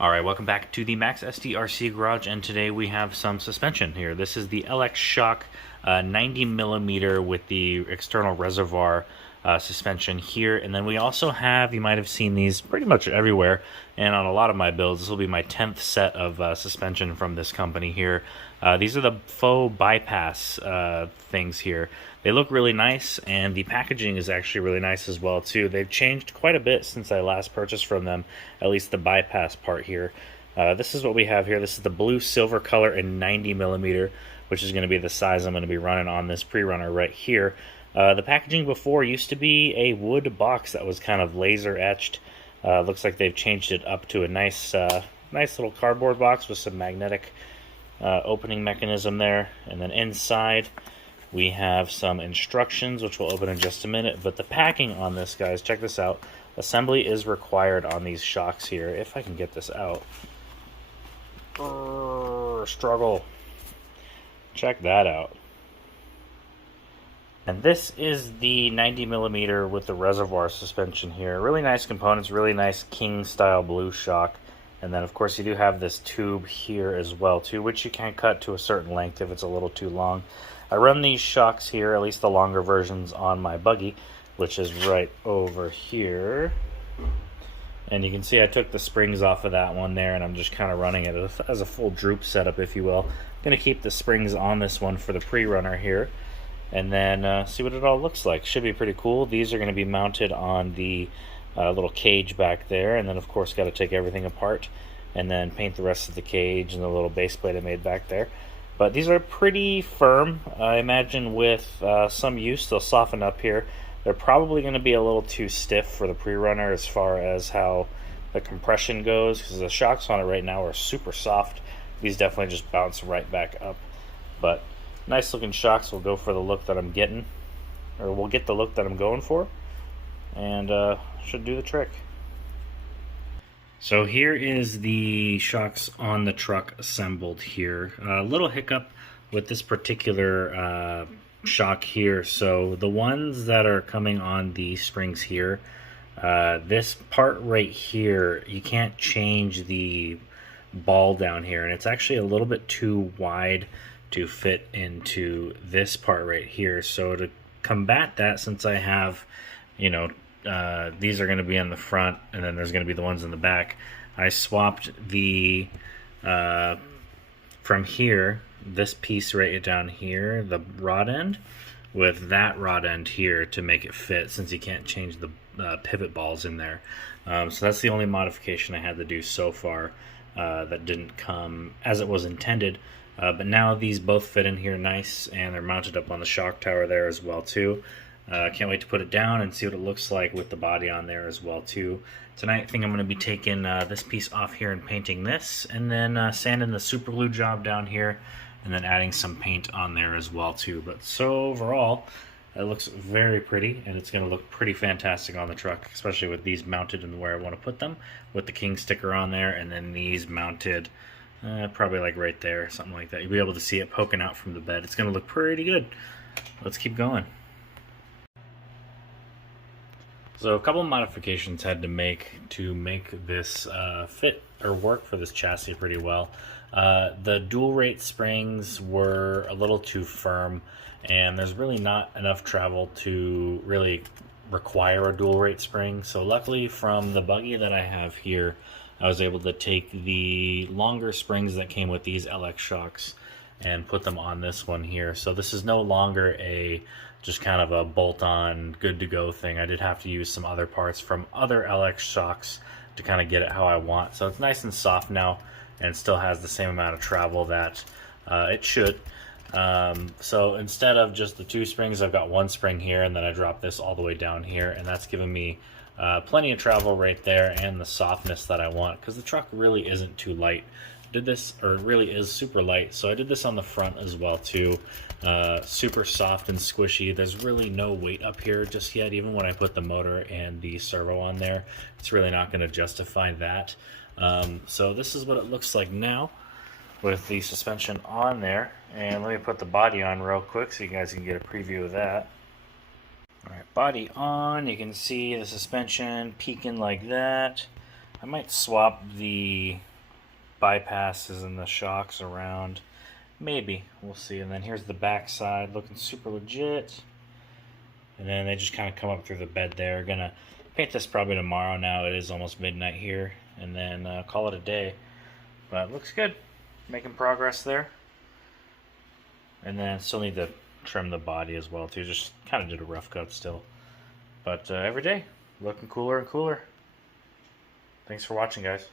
Alright, welcome back to the Max SDRC Garage, and today we have some suspension here. This is the LX Shock 90mm with the external reservoir suspension here, and then we also have, you might have seen these pretty much everywhere, and on a lot of my builds. This will be my 10th set of suspension from this company here. These are the faux bypass things here. They look really nice, and the packaging is actually really nice as well too. They've changed quite a bit since I last purchased from them, at least the bypass part here. This is what we have here. This is the blue silver color in 90mm, which is going to be the size I'm going to be running on this pre-runner right here. The packaging before used to be a wood box that was kind of laser etched. Looks like they've changed it up to a nice little cardboard box with some magnetic opening mechanism there. And then inside we have some instructions, which we'll open in just a minute. But the packing on this, guys, check this out. Assembly is required on these shocks here. If I can get this out. Struggle. Check that out. And this is the 90mm with the reservoir suspension here. Really nice components, really nice King style blue shock. And then of course you do have this tube here as well too, which you can cut to a certain length if it's a little too long. I run these shocks here, at least the longer versions, on my buggy, which is right over here. And you can see I took the springs off of that one there, and I'm just kind of running it as a full droop setup, if you will. I'm going to keep the springs on this one for the pre-runner here, and then see what it all looks like. Should be pretty cool. These are going to be mounted on the little cage back there, and then of course got to take everything apart and then paint the rest of the cage and the little base plate I made back there. But these are pretty firm. I imagine with some use they'll soften up here. They're probably going to be a little too stiff for the pre-runner as far as how the compression goes, because the shocks on it right now are super soft. These definitely just bounce right back up. But nice looking shocks will go for the look that I'm getting, or will get the look that I'm going for, and should do the trick. So here is the shocks on the truck assembled here. A little hiccup with this particular shock here. So the ones that are coming on the springs here, this part right here, you can't change the ball down here, and it's actually a little bit too wide to fit into this part right here. So to combat that, since I have, these are going to be on the front, and then there's going to be the ones in the back, I swapped the from here, this piece right down here, the rod end, with that rod end here to make it fit, since you can't change the pivot balls in there. So that's the only modification I had to do so far that didn't come as it was intended. But now these both fit in here nice, and they're mounted up on the shock tower there as well too. Can't wait to put it down and see what it looks like with the body on there as well too. Tonight I think I'm going to be taking this piece off here and painting this, and then sanding the super glue job down here, and then adding some paint on there as well too. But so overall, it looks very pretty, and it's going to look pretty fantastic on the truck, especially with these mounted and where I want to put them, with the King sticker on there, and then these mounted probably like right there, something like that. You'll be able to see it poking out from the bed. It's going to look pretty good. Let's keep going. So a couple modifications had to make this fit or work for this chassis pretty well. The dual rate springs were a little too firm, and there's really not enough travel to really require a dual rate spring. So luckily from the buggy that I have here, I was able to take the longer springs that came with these LX shocks and put them on this one here. So this is no longer just kind of a bolt-on, good-to-go thing. I did have to use some other parts from other LX shocks to kind of get it how I want. So it's nice and soft now, and still has the same amount of travel that it should. So instead of just the two springs, I've got one spring here, and then I drop this all the way down here, and that's giving me plenty of travel right there, and the softness that I want, because the truck really isn't too light. Did this, or it really is super light, so I did this on the front as well too. Super soft and squishy. There's really no weight up here just yet. Even when I put the motor and the servo on there, it's really not going to justify that. So this is what it looks like now with the suspension on there. And let me put the body on real quick so you guys can get a preview of that. Alright, body on. You can see the suspension peeking like that. I might swap the bypasses and the shocks around. Maybe. We'll see. And then here's the back side looking super legit. And then they just kind of come up through the bed there. Gonna paint this probably tomorrow now. It is almost midnight here. And then call it a day. But it looks good. Making progress there. And then still need to trim the body as well too. Just kind of did a rough cut still. But every day, looking cooler and cooler. Thanks for watching, guys.